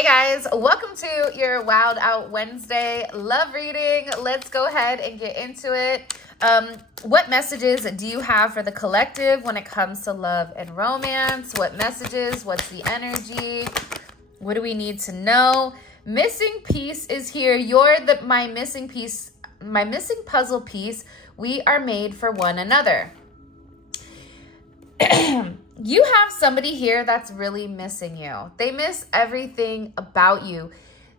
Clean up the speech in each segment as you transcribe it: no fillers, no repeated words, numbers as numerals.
Hey guys, welcome to your Wild Out Wednesday love reading. Let's go ahead and get into it. What messages do you have for the collective when it comes to love and romance? What messages? What's the energy? What do we need to know? Missing piece is here. You're my missing piece, my missing puzzle piece. We are made for one another. You have somebody here that's really missing you. They miss everything about you.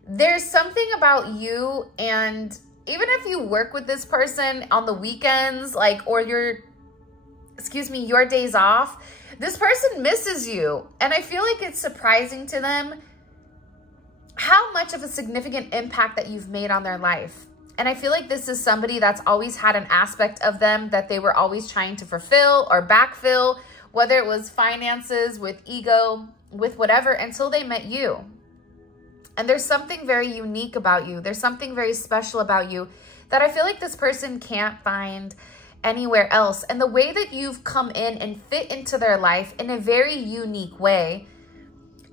There's something about you, and even if you work with this person on the weekends, or your days off, this person misses you. And I feel like it's surprising to them how much of a significant impact that you've made on their life. And I feel like this is somebody that's always had an aspect of them that they were always trying to fulfill or backfill, whether it was finances, with ego, with whatever, until they met you. And there's something very unique about you. There's something very special about you that I feel like this person can't find anywhere else. And the way that you've come in and fit into their life in a very unique way,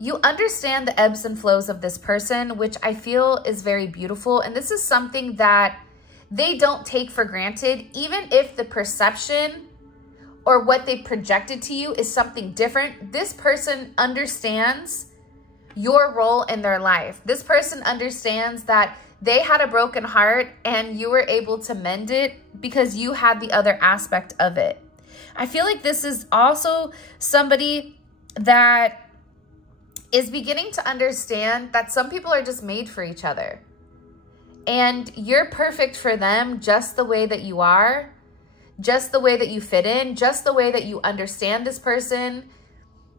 you understand the ebbs and flows of this person, which I feel is very beautiful. And this is something that they don't take for granted, even if the perception or what they projected to you is something different. This person understands your role in their life. This person understands that they had a broken heart and you were able to mend it because you had the other aspect of it. I feel like this is also somebody that is beginning to understand that some people are just made for each other. And you're perfect for them just the way that you are. Just the way that you fit in, just the way that you understand this person.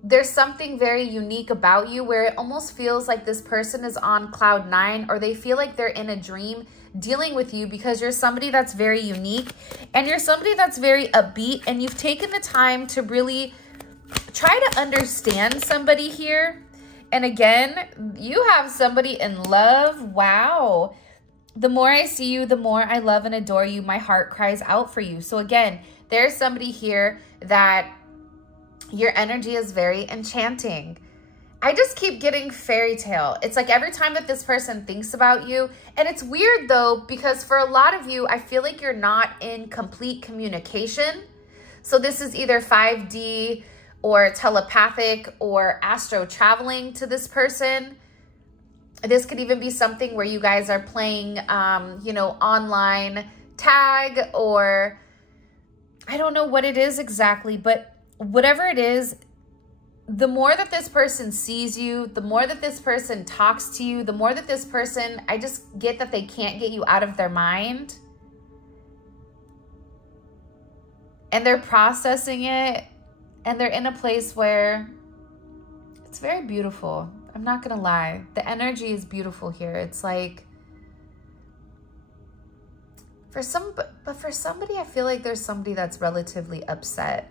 There's something very unique about you where it almost feels like this person is on cloud 9, or they feel like they're in a dream dealing with you, because you're somebody that's very unique and you're somebody that's very upbeat, and you've taken the time to really try to understand somebody here. And again, you have somebody in love. Wow. The more I see you, the more I love and adore you. My heart cries out for you. So again, there's somebody here that your energy is very enchanting. I just keep getting fairy tale. It's like every time that this person thinks about you, and it's weird though, because for a lot of you, I feel like you're not in complete communication. So this is either 5D or telepathic or astro traveling to this person. This could even be something where you guys are playing, online tag, or I don't know what it is exactly, but whatever it is, the more that this person sees you, the more that this person talks to you, the more that this person, I just get that they can't get you out of their mind. And they're processing it, and they're in a place where it's very beautiful. I'm not gonna lie. The energy is beautiful here. It's like, for somebody, I feel like there's somebody that's relatively upset.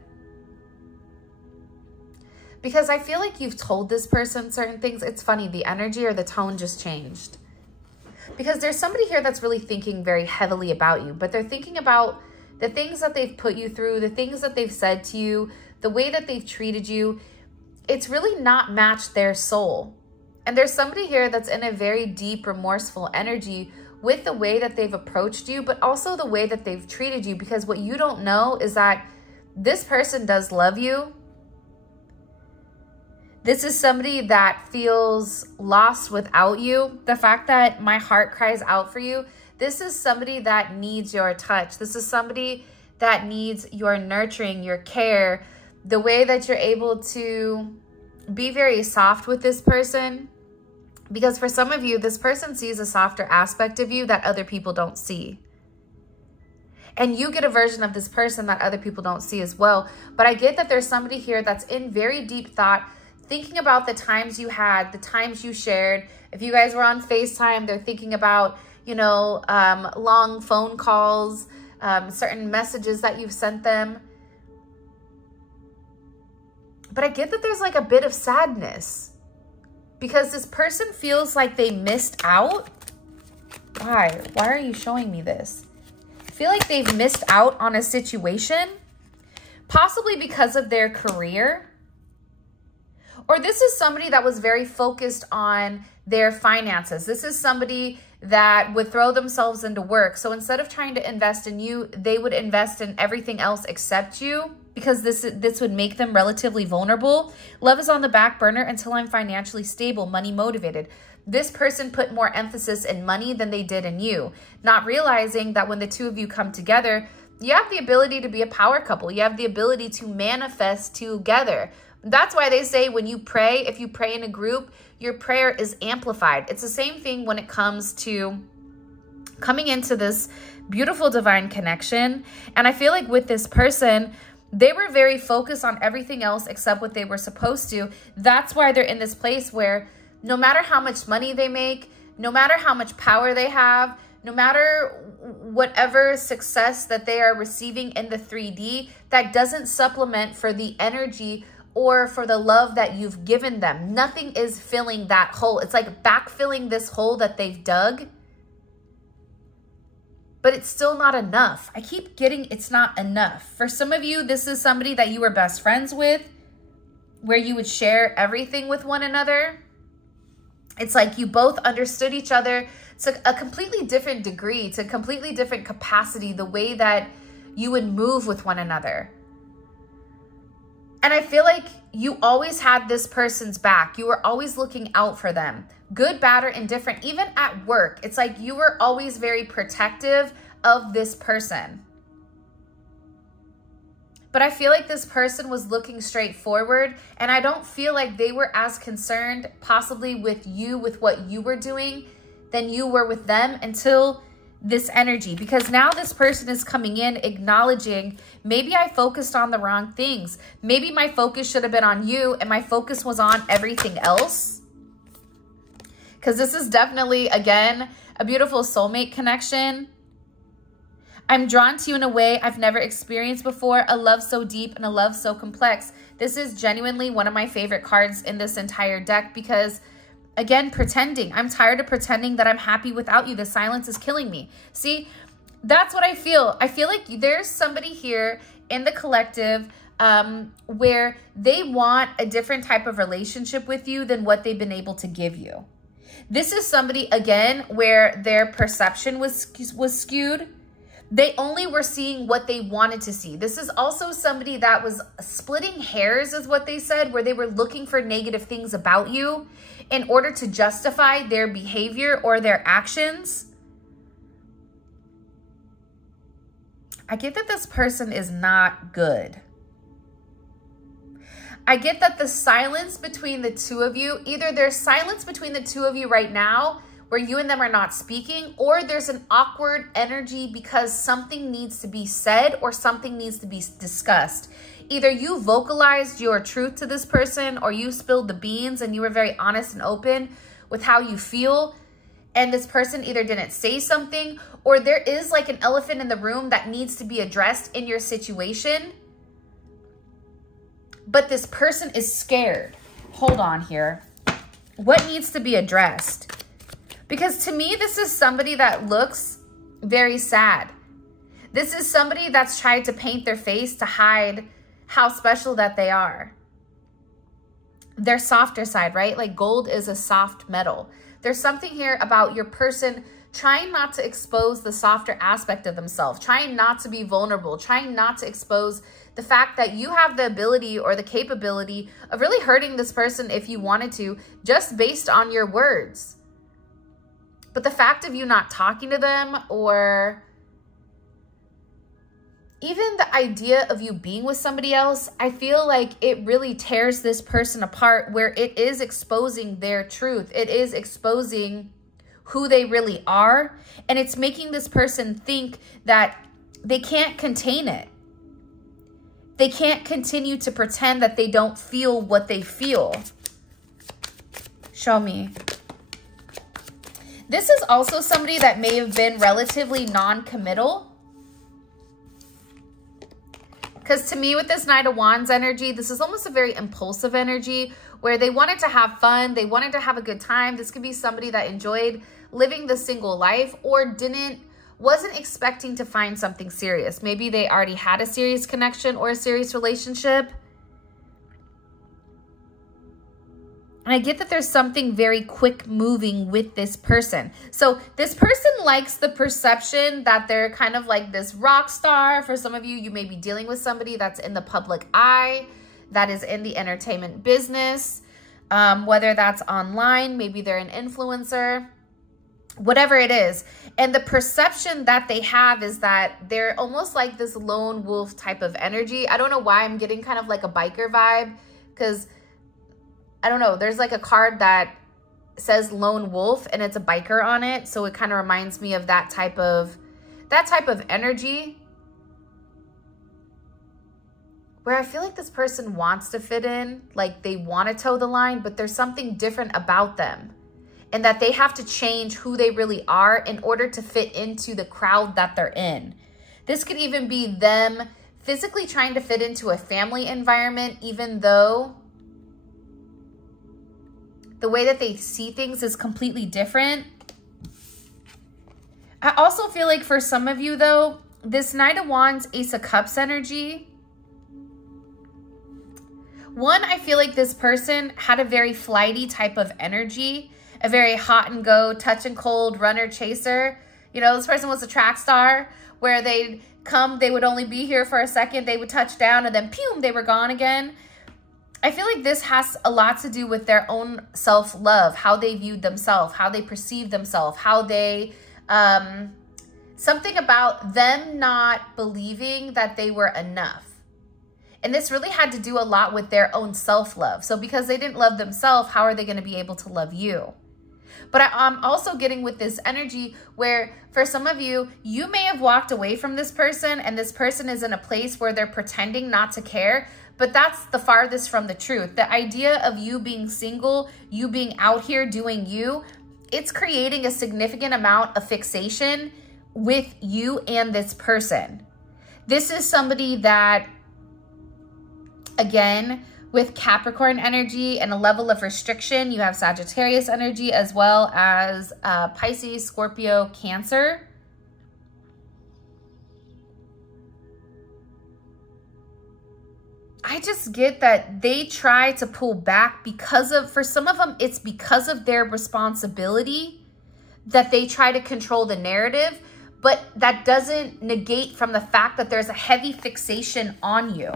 Because I feel like you've told this person certain things. It's funny, the energy or the tone just changed. Because there's somebody here that's really thinking very heavily about you, but they're thinking about the things that they've put you through, the things that they've said to you, the way that they've treated you. It's really not matched their soul. And there's somebody here that's in a very deep, remorseful energy with the way that they've approached you, but also the way that they've treated you. Because what you don't know is that this person does love you. This is somebody that feels lost without you. The fact that my heart cries out for you, this is somebody that needs your touch. This is somebody that needs your nurturing, your care, the way that you're able to be very soft with this person. Because for some of you, this person sees a softer aspect of you that other people don't see. And you get a version of this person that other people don't see as well. But I get that there's somebody here that's in very deep thought, thinking about the times you had, the times you shared. If you guys were on FaceTime, they're thinking about, long phone calls, certain messages that you've sent them. But I get that there's like a bit of sadness because this person feels like they missed out. Why? Why are you showing me this? I feel like they've missed out on a situation, possibly because of their career, Or this is somebody that was very focused on their finances. This is somebody that would throw themselves into work. So instead of trying to invest in you, they would invest in everything else except you, because this would make them relatively vulnerable. Love is on the back burner until I'm financially stable, money motivated. This person put more emphasis in money than they did in you, not realizing that when the two of you come together, you have the ability to be a power couple. You have the ability to manifest together. That's why they say when you pray, if you pray in a group, your prayer is amplified. It's the same thing when it comes to coming into this beautiful divine connection. And I feel like with this person, they were very focused on everything else except what they were supposed to. That's why they're in this place where no matter how much money they make, no matter how much power they have, no matter whatever success that they are receiving in the 3D, that doesn't supplement for the energy or for the love that you've given them. Nothing is filling that hole. It's like backfilling this hole that they've dug, but it's still not enough. I keep getting it's not enough. For some of you, this is somebody that you were best friends with, where you would share everything with one another. It's like you both understood each other to a completely different degree, to a completely different capacity, the way that you would move with one another. And I feel like you always had this person's back. You were always looking out for them. Good, bad, or indifferent. Even at work, it's like you were always very protective of this person. But I feel like this person was looking straight forward, and I don't feel like they were as concerned possibly with you, with what you were doing, than you were with them until this energy. Because now this person is coming in acknowledging, maybe I focused on the wrong things. Maybe my focus should have been on you and my focus was on everything else. Because this is definitely, again, a beautiful soulmate connection. I'm drawn to you in a way I've never experienced before, a love so deep and a love so complex. This is genuinely one of my favorite cards in this entire deck because, again, pretending. I'm tired of pretending that I'm happy without you. The silence is killing me. See, that's what I feel. I feel like there's somebody here in the collective where they want a different type of relationship with you than what they've been able to give you. This is somebody, again, where their perception was skewed. They only were seeing what they wanted to see. This is also somebody that was splitting hairs, is what they said, where they were looking for negative things about you in order to justify their behavior or their actions. I get that this person is not good. I get that the silence between the two of you, either there's silence between the two of you right now where you and them are not speaking, or there's an awkward energy because something needs to be said or something needs to be discussed. Either you vocalized your truth to this person or you spilled the beans and you were very honest and open with how you feel, and this person either didn't say something, or there is like an elephant in the room that needs to be addressed in your situation. But this person is scared. Hold on here. What needs to be addressed? Because to me, this is somebody that looks very sad. This is somebody that's tried to paint their face to hide how special that they are. Their softer side, right? Like gold is a soft metal. There's something here about your person trying not to expose the softer aspect of themselves, trying not to be vulnerable, trying not to expose the fact that you have the ability or the capability of really hurting this person if you wanted to, just based on your words. But the fact of you not talking to them, or even the idea of you being with somebody else, I feel like it really tears this person apart, where it is exposing their truth. It is exposing who they really are. And it's making this person think that they can't contain it. They can't continue to pretend that they don't feel what they feel. Show me. This is also somebody that may have been relatively non-committal. Because to me, with this Knight of Wands energy, this is almost a very impulsive energy where they wanted to have fun. They wanted to have a good time. This could be somebody that enjoyed living the single life or wasn't expecting to find something serious. Maybe they already had a serious connection or a serious relationship. And I get that there's something very quick moving with this person. So this person likes the perception that they're kind of like this rock star. For some of you, you may be dealing with somebody that's in the public eye, that is in the entertainment business, whether that's online, maybe they're an influencer, whatever it is. And the perception that they have is that they're almost like this lone wolf type of energy. I don't know why I'm getting kind of like a biker vibe, because I don't know, there's like a card that says lone wolf and it's a biker on it. So it kind of reminds me of that type of energy, where I feel like this person wants to fit in, like they want to toe the line, but there's something different about them, and that they have to change who they really are in order to fit into the crowd that they're in. This could even be them physically trying to fit into a family environment, even though the way that they see things is completely different. I also feel like for some of you though, this Knight of Wands, Ace of Cups energy, one, I feel like this person had a very flighty type of energy, a very hot and go, touch and cold runner chaser. You know, this person was a track star where they'd come, they would only be here for a second, they would touch down and then pew, they were gone again. I feel like this has a lot to do with their own self-love, how they viewed themselves, how they perceived themselves, how they, something about them not believing that they were enough. And this really had to do a lot with their own self-love. So because they didn't love themselves, how are they going to be able to love you? But I'm also getting with this energy where for some of you, you may have walked away from this person and this person is in a place where they're pretending not to care. But that's the farthest from the truth. The idea of you being single, you being out here doing you, it's creating a significant amount of fixation with you and this person. This is somebody that, again, with Capricorn energy and a level of restriction, you have Sagittarius energy as well as Pisces, Scorpio, Cancer. I just get that they try to pull back because of, for some of them, it's because of their responsibility that they try to control the narrative, but that doesn't negate from the fact that there's a heavy fixation on you.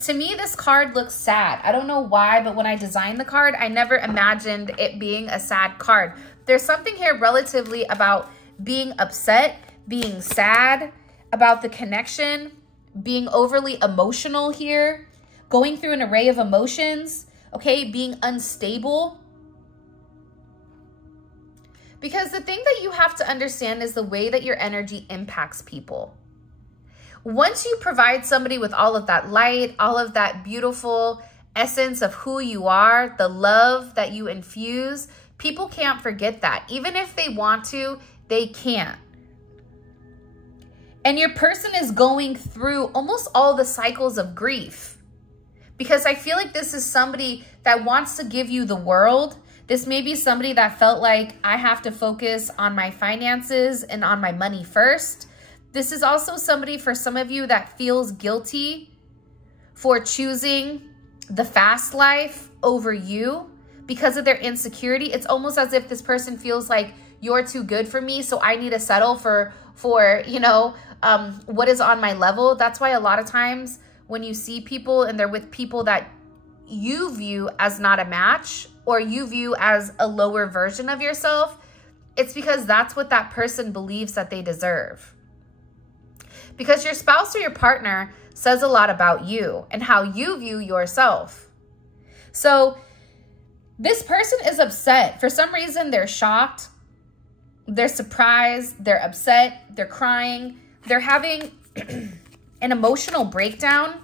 To me, this card looks sad. I don't know why, but when I designed the card, I never imagined it being a sad card. There's something here relatively about being upset, being sad, about the connection, being overly emotional here, going through an array of emotions, okay, being unstable. Because the thing that you have to understand is the way that your energy impacts people. Once you provide somebody with all of that light, all of that beautiful essence of who you are, the love that you infuse, people can't forget that. Even if they want to, they can't. And your person is going through almost all the cycles of grief. Because I feel like this is somebody that wants to give you the world. This may be somebody that felt like I have to focus on my finances and on my money first. This is also somebody for some of you that feels guilty for choosing the fast life over you because of their insecurity. It's almost as if this person feels like you're too good for me, so I need to settle for you know, what is on my level. That's why a lot of times when you see people and they're with people that you view as not a match or you view as a lower version of yourself, it's because that's what that person believes that they deserve. Because your spouse or your partner says a lot about you and how you view yourself. So this person is upset. For some reason, they're shocked. They're surprised. They're upset. They're crying. They're having an emotional breakdown.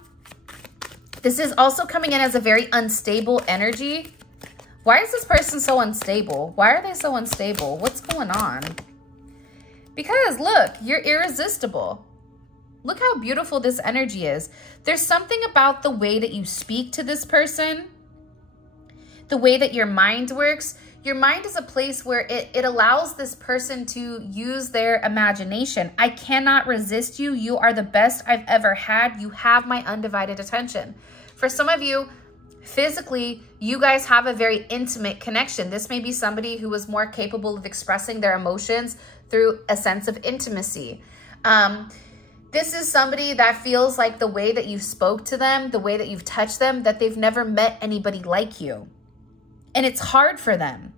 This is also coming in as a very unstable energy. Why is this person so unstable? Why are they so unstable? What's going on? Because look, you're irresistible. Look how beautiful this energy is. There's something about the way that you speak to this person, the way that your mind works. Your mind is a place where it allows this person to use their imagination. I cannot resist you. You are the best I've ever had. You have my undivided attention. For some of you, physically, you guys have a very intimate connection. This may be somebody who was more capable of expressing their emotions through a sense of intimacy. This is somebody that feels like the way that you spoke to them, the way that you've touched them, that they've never met anybody like you. And it's hard for them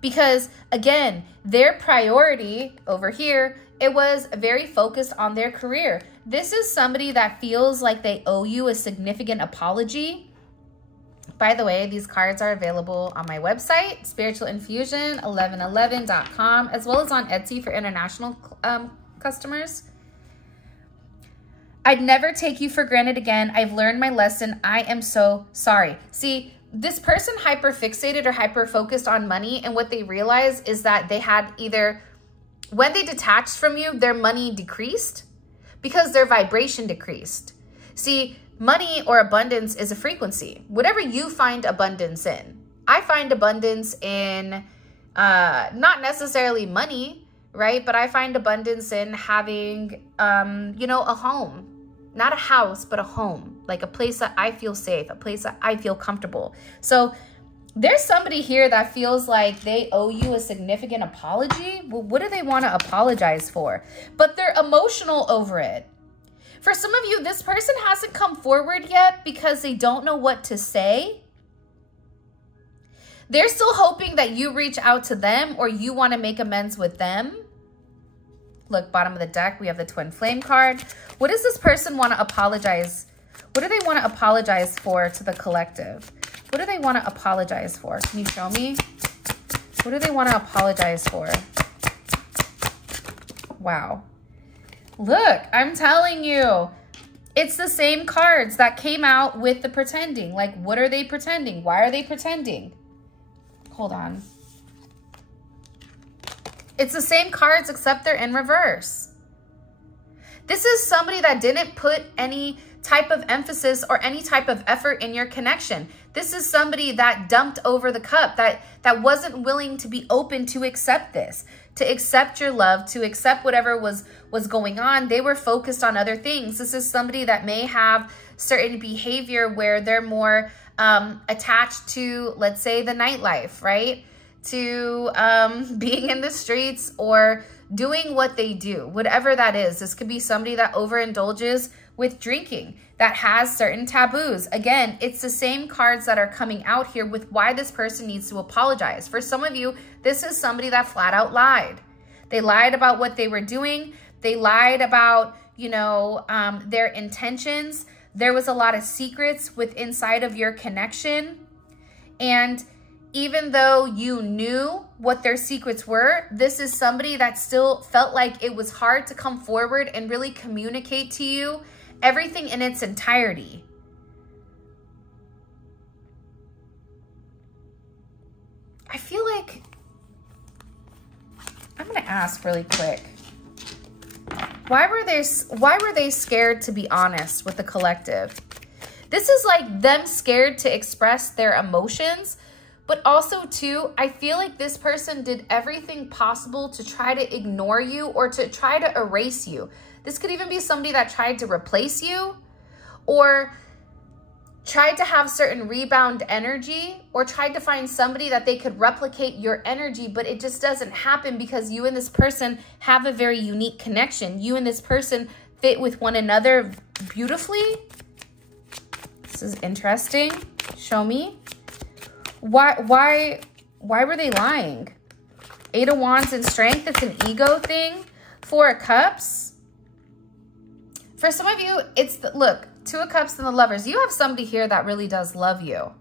because, again, their priority over here, it was very focused on their career. This is somebody that feels like they owe you a significant apology. By the way, these cards are available on my website, spiritualinfusion1111.com, as well as on Etsy for international customers. I'd never take you for granted again. I've learned my lesson. I am so sorry. See, this person hyper-fixated or hyper-focused on money, and what they realized is that they had either, when they detached from you, their money decreased because their vibration decreased. See, money or abundance is a frequency. Whatever you find abundance in. I find abundance in not necessarily money, right? But I find abundance in having, you know, a home. Not a house, but a home. Like a place that I feel safe, a place that I feel comfortable. So there's somebody here that feels like they owe you a significant apology. Well, what do they want to apologize for? But they're emotional over it. For some of you, this person hasn't come forward yet because they don't know what to say. They're still hoping that you reach out to them or you want to make amends with them. Look, bottom of the deck, we have the Twin Flame card. What does this person want to apologize? What do they want to apologize for to the collective? What do they want to apologize for? Can you show me? What do they want to apologize for? Wow. Look, I'm telling you, it's the same cards that came out with the pretending. Like, what are they pretending? Why are they pretending? Hold on. It's the same cards except they're in reverse. This is somebody that didn't put any type of emphasis or any type of effort in your connection. This is somebody that dumped over the cup, that wasn't willing to be open to accept this, to accept your love, to accept whatever was going on. They were focused on other things. This is somebody that may have certain behavior where they're more attached to, let's say, the nightlife, right? To being in the streets or doing what they do, whatever that is. This could be somebody that overindulges with drinking, that has certain taboos. Again, it's the same cards that are coming out here with why this person needs to apologize. For some of you, this is somebody that flat out lied. They lied about what they were doing. They lied about, you know, their intentions. There was a lot of secrets inside of your connection. And even though you knew what their secrets were, this is somebody that still felt like it was hard to come forward and really communicate to you everything in its entirety. I feel like I'm going to ask really quick. Why were they scared to be honest with the collective? This is like them scared to express their emotions. But also, too, I feel like this person did everything possible to try to ignore you or to try to erase you. This could even be somebody that tried to replace you or tried to have certain rebound energy or tried to find somebody that they could replicate your energy, but it just doesn't happen because you and this person have a very unique connection. You and this person fit with one another beautifully. This is interesting. Show me. Why were they lying? 8 of Wands and Strength, it's an ego thing. 4 of Cups. For some of you, it's look, 2 of Cups and the Lovers. You have somebody here that really does love you.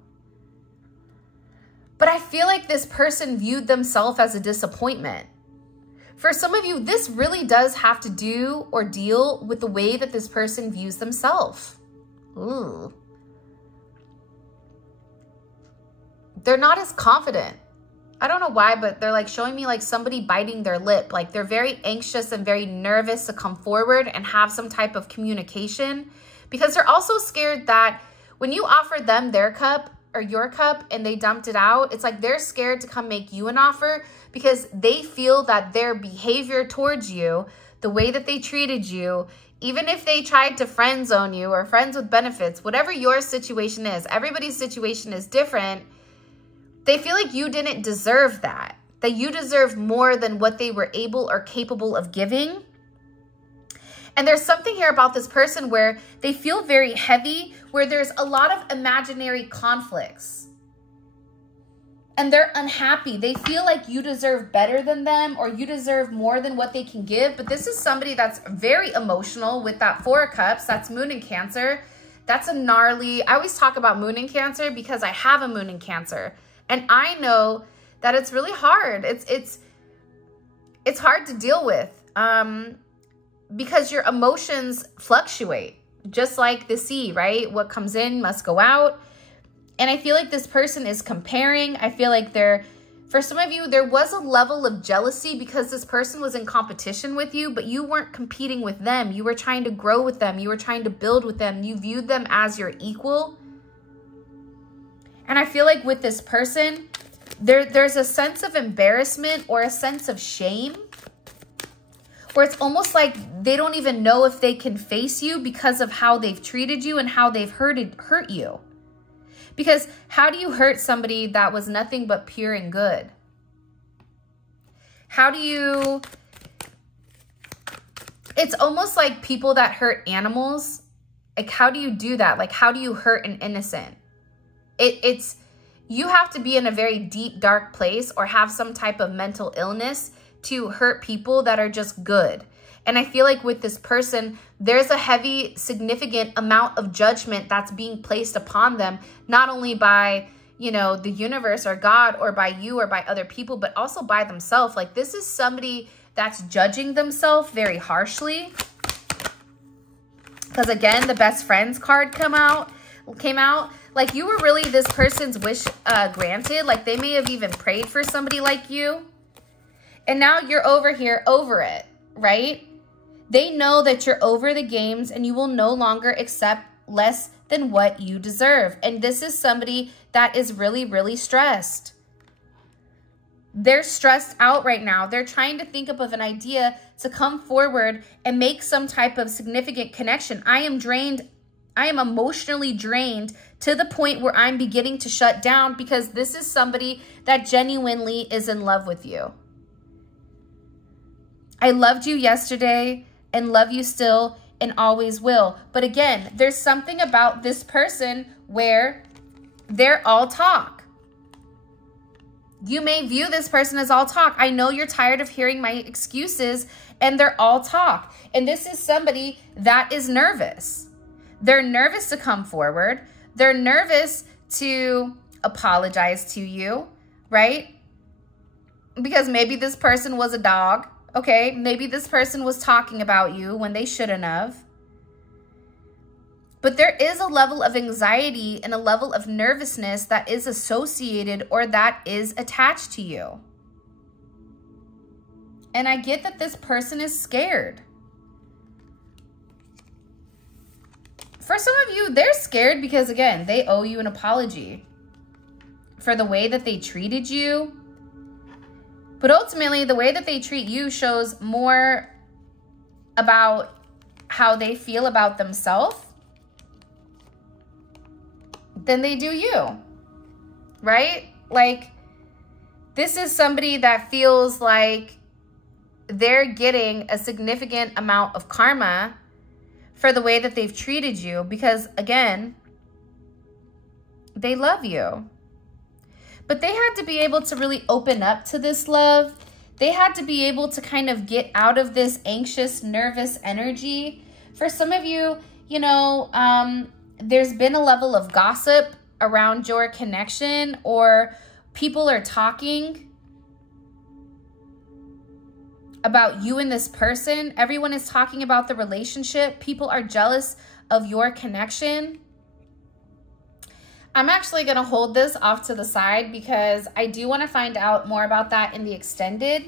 But I feel like this person viewed themselves as a disappointment. For some of you, this really does have to do or deal with the way that this person views themselves. Ooh. They're not as confident. I don't know why, but they're like showing me like somebody biting their lip. Like they're very anxious and very nervous to come forward and have some type of communication because they're also scared that when you offer them their cup or your cup and they dumped it out, it's like they're scared to come make you an offer because they feel that their behavior towards you, the way that they treated you, Even if they tried to friend zone you or friends with benefits, whatever your situation is, everybody's situation is different. They feel like you didn't deserve that you deserve more than what they were able or capable of giving. And there's something here about this person where they feel very heavy, where there's a lot of imaginary conflicts. And they're unhappy. They feel like you deserve better than them or you deserve more than what they can give. But this is somebody that's very emotional with that Four of Cups. That's Moon in Cancer. That's a gnarly... I always talk about Moon in Cancer because I have a Moon in Cancer. And I know that it's really hard. It's hard to deal with because your emotions fluctuate, just like the sea, right? What comes in must go out. And I feel like this person is comparing. I feel like for some of you, there was a level of jealousy because this person was in competition with you, but you weren't competing with them. You were trying to grow with them. You were trying to build with them. You viewed them as your equal. And I feel like with this person, there's a sense of embarrassment or a sense of shame where it's almost like they don't even know if they can face you because of how they've treated you and how they've hurt you. Because how do you hurt somebody that was nothing but pure and good? How do you... It's almost like people that hurt animals. Like, how do you do that? Like, how do you hurt an innocent? It's... You have to be in a very deep, dark place or have some type of mental illness to hurt people that are just good. And I feel like with this person, there's a heavy, significant amount of judgment that's being placed upon them, not only by, you know, the universe or God or by you or by other people, but also by themselves. Like, this is somebody that's judging themselves very harshly. Because again, the best friends card came out. Like, you were really this person's wish granted. Like, they may have even prayed for somebody like you. And now you're over here over it, right? They know that you're over the games and you will no longer accept less than what you deserve. And this is somebody that is really, really stressed. They're stressed out right now. They're trying to think up of an idea to come forward and make some type of significant connection. I am drained. I am emotionally drained to the point where I'm beginning to shut down because this is somebody that genuinely is in love with you. I loved you yesterday and love you still and always will. But again, there's something about this person where they're all talk. You may view this person as all talk. I know you're tired of hearing my excuses and they're all talk. And this is somebody that is nervous. They're nervous to come forward. They're nervous to apologize to you, right? Because maybe this person was a dog. Okay, maybe this person was talking about you when they shouldn't have. But there is a level of anxiety and a level of nervousness that is associated or that is attached to you. And I get that this person is scared. For some of you, they're scared because, again, they owe you an apology for the way that they treated you. But ultimately, the way that they treat you shows more about how they feel about themselves than they do you, right? Like, this is somebody that feels like they're getting a significant amount of karma for the way that they've treated you because, again, they love you. But they had to be able to really open up to this love. They had to be able to kind of get out of this anxious, nervous energy. For some of you, you know, there's been a level of gossip around your connection, or people are talking about you and this person. Everyone is talking about the relationship. People are jealous of your connection. I'm actually going to hold this off to the side because I do want to find out more about that in the extended.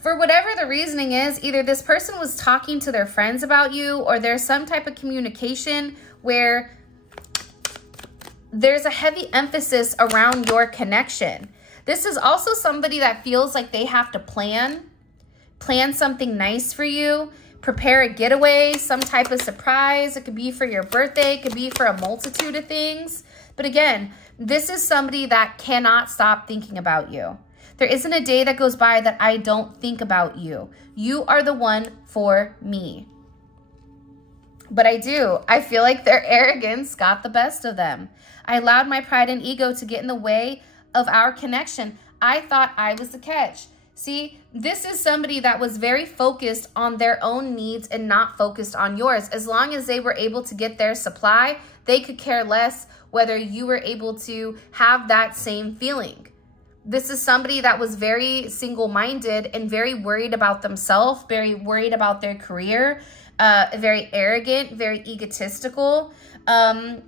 For whatever the reasoning is, either this person was talking to their friends about you, or there's some type of communication where there's a heavy emphasis around your connection. This is also somebody that feels like they have to plan plan something nice for you, prepare a getaway, some type of surprise. It could be for your birthday. It could be for a multitude of things. But again, this is somebody that cannot stop thinking about you. There isn't a day that goes by that I don't think about you. You are the one for me. But I do. I feel like their arrogance got the best of them. I allowed my pride and ego to get in the way of our connection. I thought I was the catch. See, this is somebody that was very focused on their own needs and not focused on yours. As long as they were able to get their supply, they could care less whether you were able to have that same feeling. This is somebody that was very single-minded and very worried about themselves, very worried about their career, very arrogant, very egotistical, led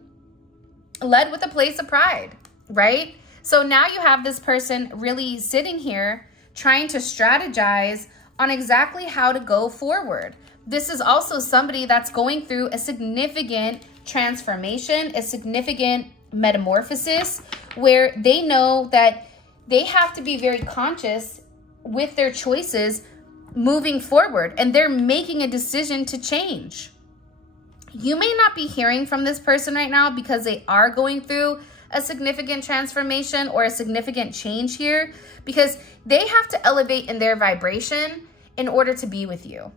with a place of pride, right? So now you have this person really sitting here trying to strategize on exactly how to go forward. This is also somebody that's going through a significant transformation, a significant metamorphosis, where they know that they have to be very conscious with their choices moving forward, and they're making a decision to change. You may not be hearing from this person right now because they are going through a significant transformation or a significant change here, because they have to elevate in their vibration in order to be with you.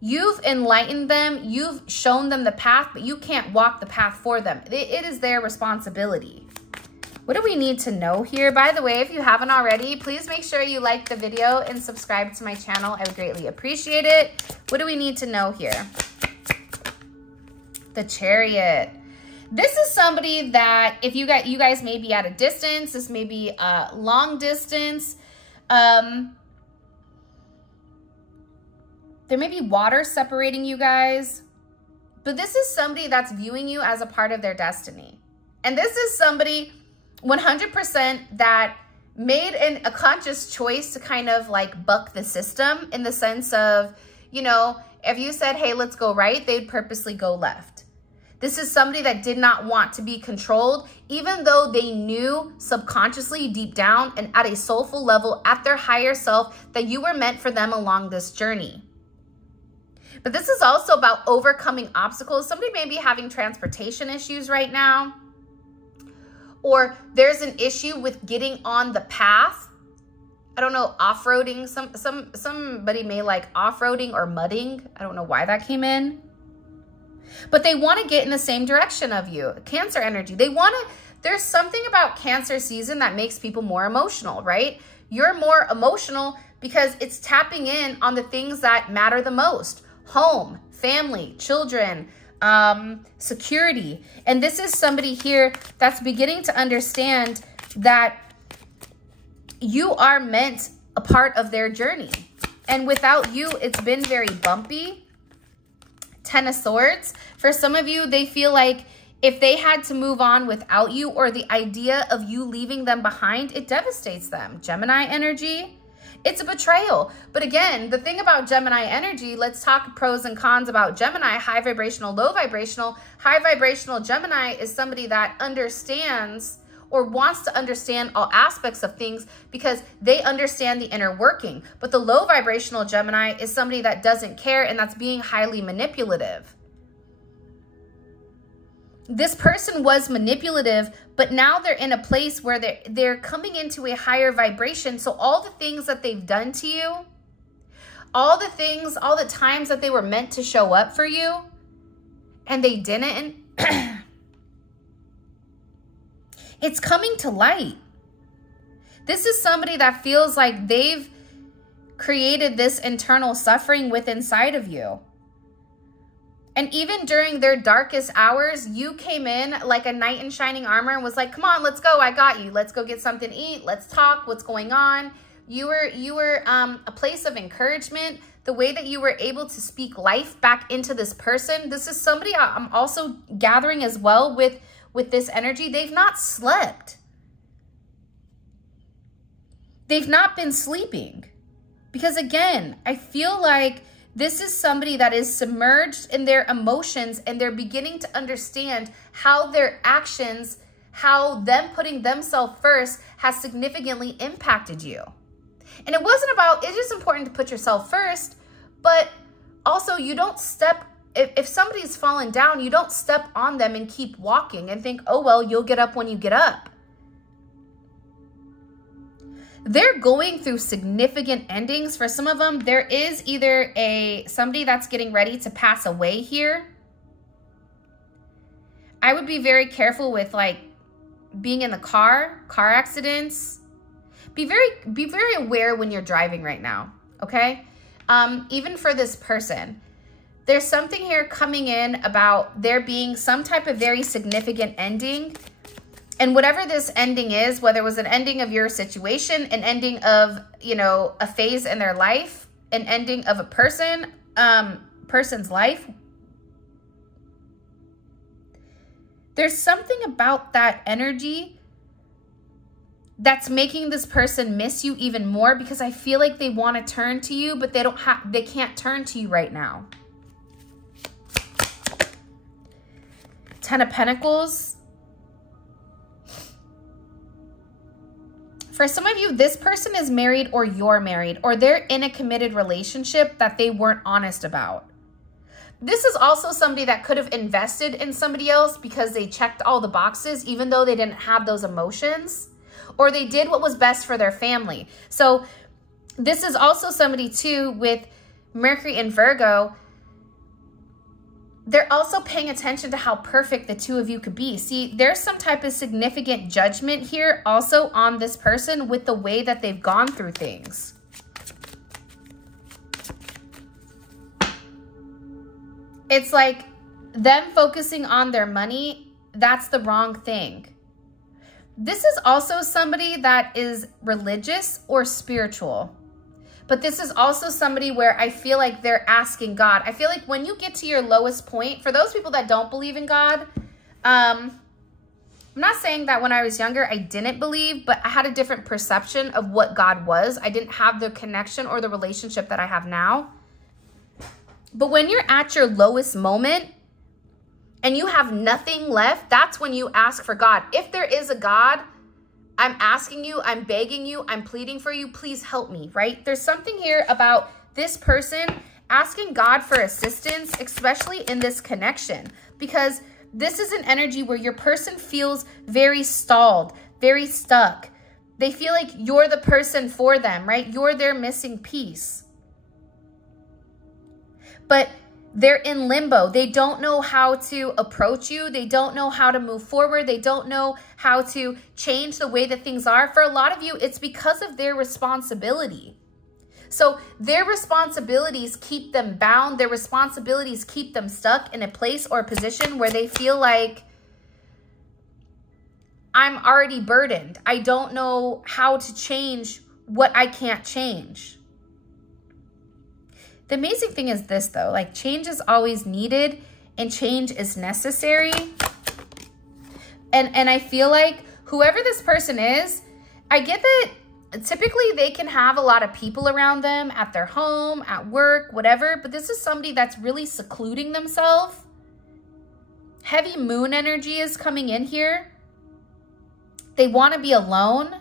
You've enlightened them, you've shown them the path, but you can't walk the path for them. It is their responsibility. What do we need to know here? By the way, if you haven't already, please make sure you like the video and subscribe to my channel. I would greatly appreciate it. What do we need to know here? The Chariot. This is somebody that if you guys may be at a distance, this may be a long distance. There may be water separating you guys, but this is somebody that's viewing you as a part of their destiny. And this is somebody 100% that made a conscious choice to kind of like buck the system, in the sense of, you know, if you said, hey, let's go right, they'd purposely go left. This is somebody that did not want to be controlled, even though they knew subconsciously deep down and at a soulful level at their higher self that you were meant for them along this journey. But this is also about overcoming obstacles. Somebody may be having transportation issues right now, or there's an issue with getting on the path. I don't know, off-roading. Somebody may like off-roading or mudding. I don't know why that came in. But they want to get in the same direction of you. Cancer energy. They want to, there's something about Cancer season that makes people more emotional, right? You're more emotional because it's tapping in on the things that matter the most. Home, family, children, security. And this is somebody here that's beginning to understand that you are meant a part of their journey. And without you, it's been very bumpy. 10 of Swords. For some of you, they feel like if they had to move on without you, or the idea of you leaving them behind, it devastates them. Gemini energy. It's a betrayal. But again, the thing about Gemini energy, let's talk pros and cons about Gemini, high vibrational, low vibrational. High vibrational Gemini is somebody that understands or wants to understand all aspects of things because they understand the inner working. But the low vibrational Gemini is somebody that doesn't care, and that's being highly manipulative. This person was manipulative, but now they're in a place where they're coming into a higher vibration. So all the things that they've done to you, all the things, all the times that they were meant to show up for you and they didn't, it's coming to light. This is somebody that feels like they've created this internal suffering within inside of you. And even during their darkest hours, you came in like a knight in shining armor and was like, come on, let's go. I got you. Let's go get something to eat. Let's talk. What's going on? You were a place of encouragement. The way that you were able to speak life back into this person. This is somebody I'm also gathering as well with this energy. They've not slept. They've not been sleeping. Because again, I feel like this is somebody that is submerged in their emotions, and they're beginning to understand how their actions, how them putting themselves first has significantly impacted you. And it wasn't about, it's just important to put yourself first, but also you don't step, if somebody's fallen down, you don't step on them and keep walking and think, oh, well, you'll get up when you get up. They're going through significant endings. For some of them, there is either somebody that's getting ready to pass away here. I would be very careful with like being in the car accidents. Be very aware when you're driving right now, okay? Even for this person, there's something here coming in about there being some type of very significant ending. And whatever this ending is, whether it was an ending of your situation, an ending of, you know, a phase in their life, an ending of a person's life, there's something about that energy that's making this person miss you even more, because I feel like they want to turn to you, but they can't turn to you right now. 10 of Pentacles. For some of you, this person is married or you're married, or they're in a committed relationship that they weren't honest about. This is also somebody that could have invested in somebody else because they checked all the boxes, even though they didn't have those emotions, or they did what was best for their family. So this is also somebody too with Mercury and Virgo. They're also paying attention to how perfect the two of you could be. See, there's some type of significant judgment here also on this person with the way that they've gone through things. It's like them focusing on their money, that's the wrong thing. This is also somebody that is religious or spiritual. But this is also somebody where I feel like they're asking God. I feel like when you get to your lowest point, for those people that don't believe in God, I'm not saying that when I was younger, I didn't believe, but I had a different perception of what God was. I didn't have the connection or the relationship that I have now. But when you're at your lowest moment and you have nothing left, that's when you ask for God. If there is a God, I'm asking you, I'm begging you, I'm pleading for you, please help me, right? There's something here about this person asking God for assistance, especially in this connection, because this is an energy where your person feels very stalled, very stuck. They feel like you're the person for them, right? You're their missing piece. But they're in limbo. They don't know how to approach you. They don't know how to move forward. They don't know how to change the way that things are. For a lot of you, it's because of their responsibility. So their responsibilities keep them bound. Their responsibilities keep them stuck in a place or a position where they feel like, I'm already burdened. I don't know how to change what I can't change. The amazing thing is this, though, like change is always needed and change is necessary. And I feel like whoever this person is, I get that typically they can have a lot of people around them at their home, at work, whatever, but this is somebody that's really secluding themselves. Heavy moon energy is coming in here. They want to be alone.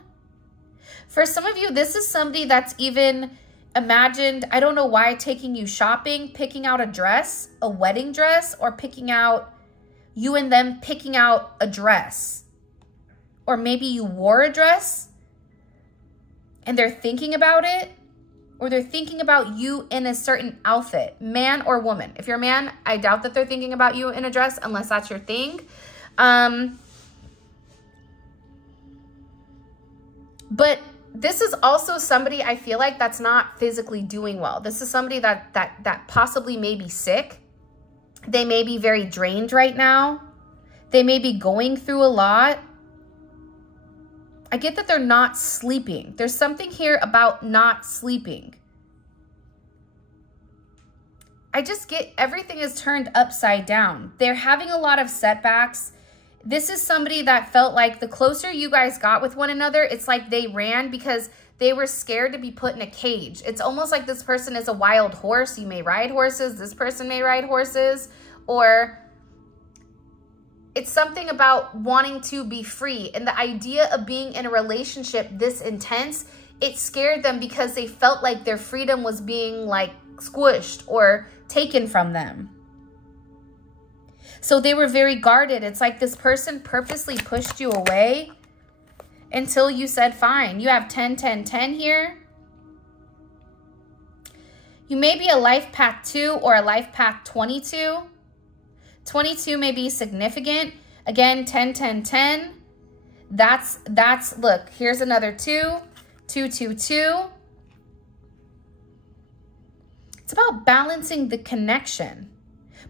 For some of you, this is somebody that's even imagined, I don't know why, taking you shopping, picking out a dress, a wedding dress, or picking out, you and them picking out a dress. Or maybe you wore a dress and they're thinking about it, or they're thinking about you in a certain outfit, man or woman. If you're a man, I doubt that they're thinking about you in a dress unless that's your thing. But this is also somebody I feel like that's not physically doing well. This is somebody that possibly may be sick. They may be very drained right now. They may be going through a lot. I get that they're not sleeping. There's something here about not sleeping. I just get everything is turned upside down. They're having a lot of setbacks. This is somebody that felt like the closer you guys got with one another, it's like they ran because they were scared to be put in a cage. It's almost like this person is a wild horse. You may ride horses. This person may ride horses. Or it's something about wanting to be free. And the idea of being in a relationship this intense it scared them because they felt like their freedom was being like squished or taken from them. So they were very guarded. It's like this person purposely pushed you away until you said, fine. You have 10, 10, 10 here. You may be a life path 2 or a life path 22. 22 may be significant. Again, 10, 10, 10. That's, look, here's another 2, 2, 2, 2. It's about balancing the connection,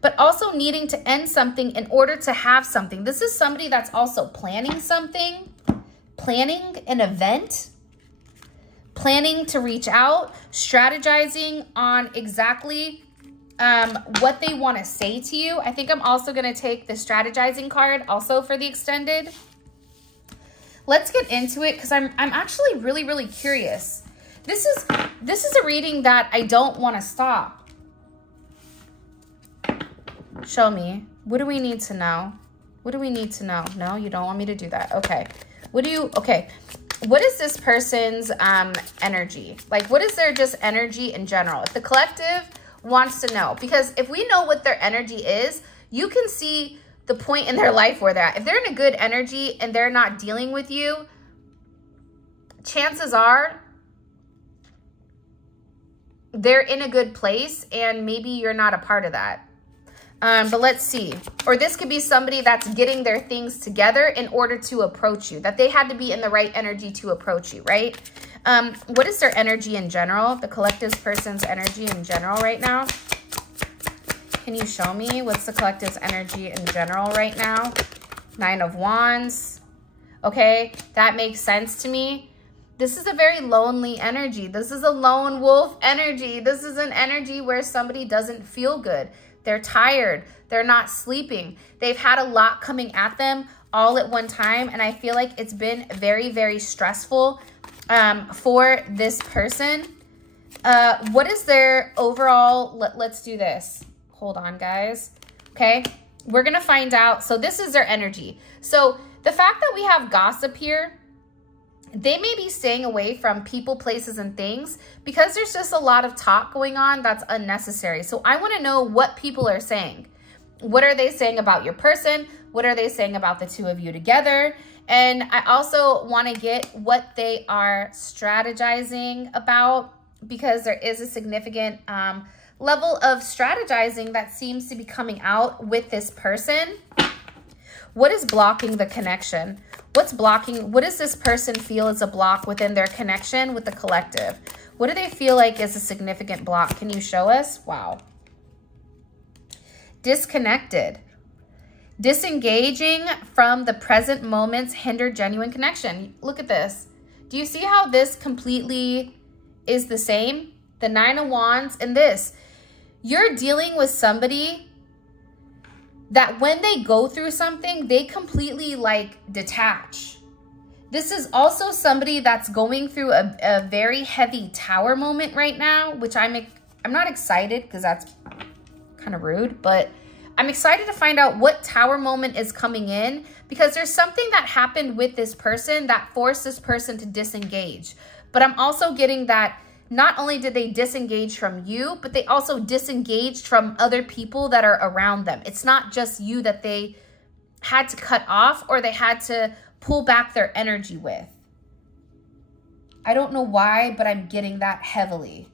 but also needing to end something in order to have something. This is somebody that's also planning something, planning an event, planning to reach out, strategizing on exactly what they want to say to you. I think I'm also going to take the strategizing card also for the extended. Let's get into it because I'm actually really, really curious. This is a reading that I don't want to stop. Show me. What do we need to know? What do we need to know? No, you don't want me to do that. Okay. Okay. What is this person's energy? Like, what is their just energy in general? If the collective wants to know, because if we know what their energy is, you can see the point in their life where they're at. If they're in a good energy and they're not dealing with you, chances are they're in a good place and maybe you're not a part of that. But let's see. Or this could be somebody that's getting their things together in order to approach you, that they had to be in the right energy to approach you, right? What is their energy in general? The collective's person's energy in general right now? Can you show me what's the collective's energy in general right now? 9 of Wands. Okay, that makes sense to me. This is a very lonely energy. This is a lone wolf energy. This is an energy where somebody doesn't feel good. They're tired. They're not sleeping. They've had a lot coming at them all at one time. And I feel like it's been very, very stressful for this person. What is their overall, let's do this. Hold on, guys. Okay, we're going to find out. So this is their energy. So the fact that we have gossip here, they may be staying away from people, places, and things because there's just a lot of talk going on that's unnecessary. So I want to know what people are saying. What are they saying about your person? What are they saying about the two of you together? And I also want to get what they are strategizing about, because there is a significant level of strategizing that seems to be coming out with this person. What is blocking the connection? What's blocking? What does this person feel is a block within their connection with the collective? What do they feel like is a significant block? Can you show us? Wow. Disconnected. Disengaging from the present moments hinder genuine connection. Look at this. Do you see how this completely is the same? The 9 of Wands and this. You're dealing with somebody that when they go through something, they completely like detach. This is also somebody that's going through a very heavy tower moment right now, which I'm not excited because that's kind of rude, but I'm excited to find out what tower moment is coming in, because there's something that happened with this person that forced this person to disengage. But I'm also getting that not only did they disengage from you, but they also disengaged from other people that are around them. It's not just you that they had to cut off or they had to pull back their energy with. I don't know why, but I'm getting that heavily.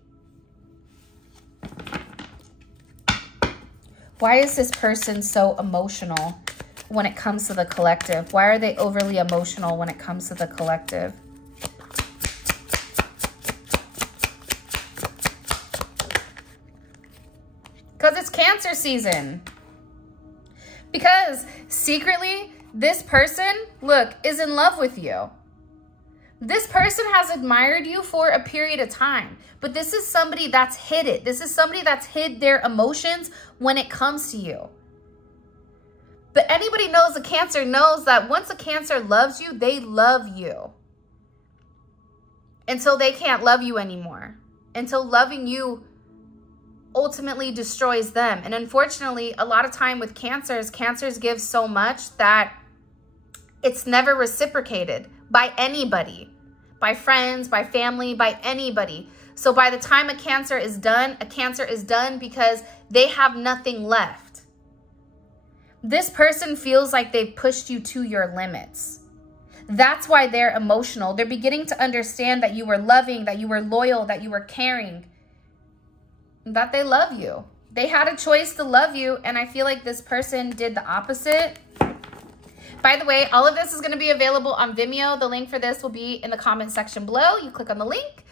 Why is this person so emotional when it comes to the collective? Why are they overly emotional when it comes to the collective? Because it's Cancer season. Because secretly, this person, look, is in love with you. This person has admired you for a period of time. But this is somebody that's hid it. This is somebody that's hid their emotions when it comes to you. But anybody knows a Cancer knows that once a Cancer loves you, they love you. Until they can't love you anymore. Until loving you ultimately destroys them. And unfortunately, a lot of time with Cancers give so much that it's never reciprocated by anybody, by friends, by family, by anybody. So by the time a Cancer is done because they have nothing left. This person feels like they've pushed you to your limits. That's why they're emotional. They're beginning to understand that you were loving, that you were loyal, that you were caring, that they love you. They had a choice to love you, and I feel like this person did the opposite. By the way, all of this is going to be available on Vimeo. The link for this will be in the comment section below. You click on the link,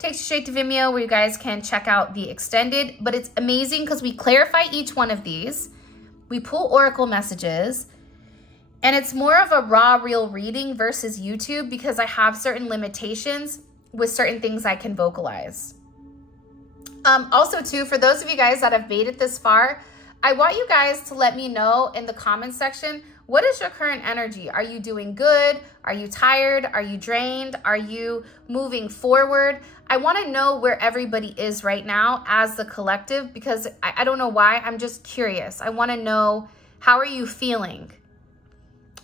takes you straight to Vimeo where you guys can check out the extended. But it's amazing because we clarify each one of these. We pull oracle messages, and it's more of a raw, real reading versus YouTube because I have certain limitations with certain things I can vocalize. Also, too, for those of you guys that have made it this far, I want you guys to let me know in the comment section, what is your current energy? Are you doing good? Are you tired? Are you drained? Are you moving forward? I want to know where everybody is right now as the collective because I don't know why. I'm just curious. I want to know, how are you feeling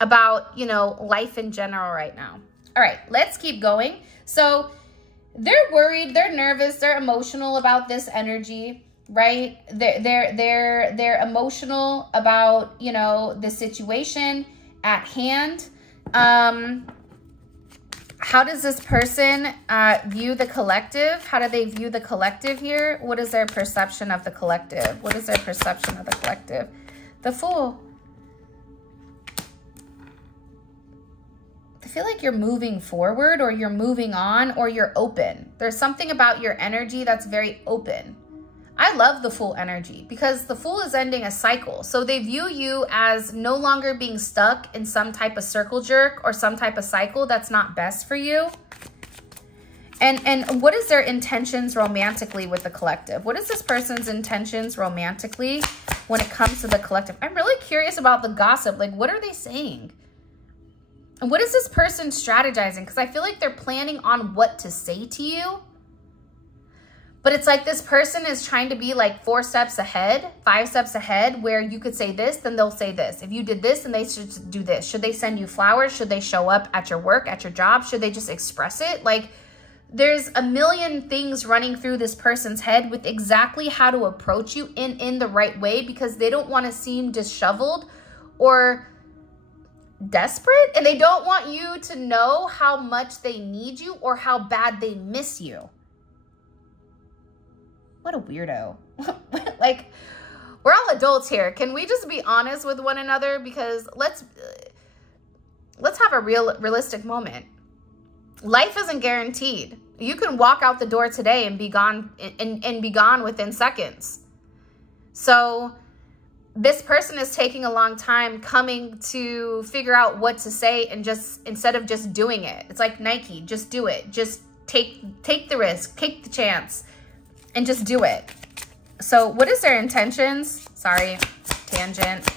about, you know, life in general right now? All right, let's keep going. So they're worried, they're nervous, they're emotional about this energy, right? They're emotional about, you know, the situation at hand. How does this person view the collective? How do they view the collective here? What is their perception of the collective? What is their perception of the collective? The Fool. I feel like you're moving forward, or you're moving on, or you're open. There's something about your energy that's very open. I love the Fool energy because the Fool is ending a cycle. So they view you as no longer being stuck in some type of circle jerk or some type of cycle that's not best for you. And what is their intentions romantically with the collective? What is this person's intentions romantically when it comes to the collective? I'm really curious about the gossip. Like, what are they saying? And what is this person strategizing? Because I feel like they're planning on what to say to you. But it's like this person is trying to be like 4 steps ahead, 5 steps ahead, where you could say this, then they'll say this. If you did this, then they should do this. Should they send you flowers? Should they show up at your work, at your job? Should they just express it? Like, there's a million things running through this person's head with exactly how to approach you in the right way, because they don't want to seem disheveled or desperate, and they don't want you to know how much they need you or how bad they miss you. What a weirdo. Like, we're all adults here. Can we just be honest with one another? Because let's have a realistic moment. Life isn't guaranteed. You can walk out the door today and be gone and be gone within seconds. So this person is taking a long time coming to figure out what to say, and just instead of just doing it. It's like Nike, just do it. Just take the risk, take the chance, and just do it. So what is their intentions? Sorry, tangent.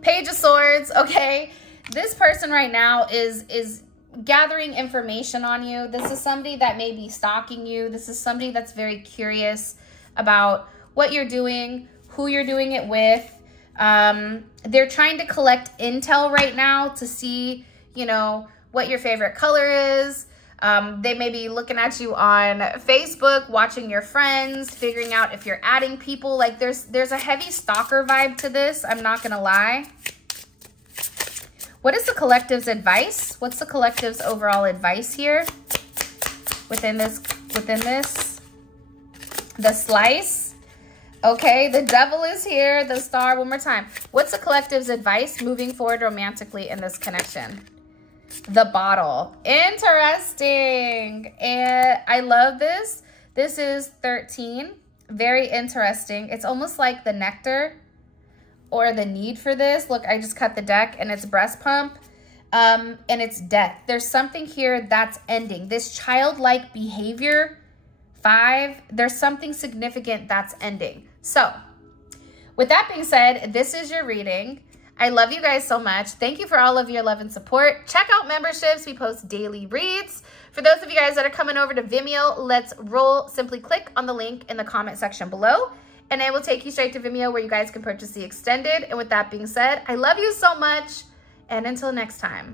Page of Swords, okay. This person right now is gathering information on you. This is somebody that may be stalking you. This is somebody that's very curious about what you're doing, who you're doing it with. They're trying to collect intel right now to see, you know, what your favorite color is. They may be looking at you on Facebook, watching your friends, figuring out if you're adding people. Like, there's a heavy stalker vibe to this. I'm not gonna lie. What is the collective's advice? What's the collective's overall advice here within this? The Slice. Okay, the Devil is here. The Star, one more time. What's the collective's advice moving forward romantically in this connection? The Bottle. Interesting. And I love this. This is 13. Very interesting. It's almost like the Nectar or the need for this. Look, I just cut the deck, and it's Breast Pump, and it's Death. There's something here that's ending. This childlike behavior, 5, there's something significant that's ending. So with that being said, this is your reading. I love you guys so much. Thank you for all of your love and support. Check out memberships. We post daily reads. For those of you guys that are coming over to Vimeo, let's roll. Simply click on the link in the comment section below, and it will take you straight to Vimeo where you guys can purchase the extended. And with that being said, I love you so much. And until next time.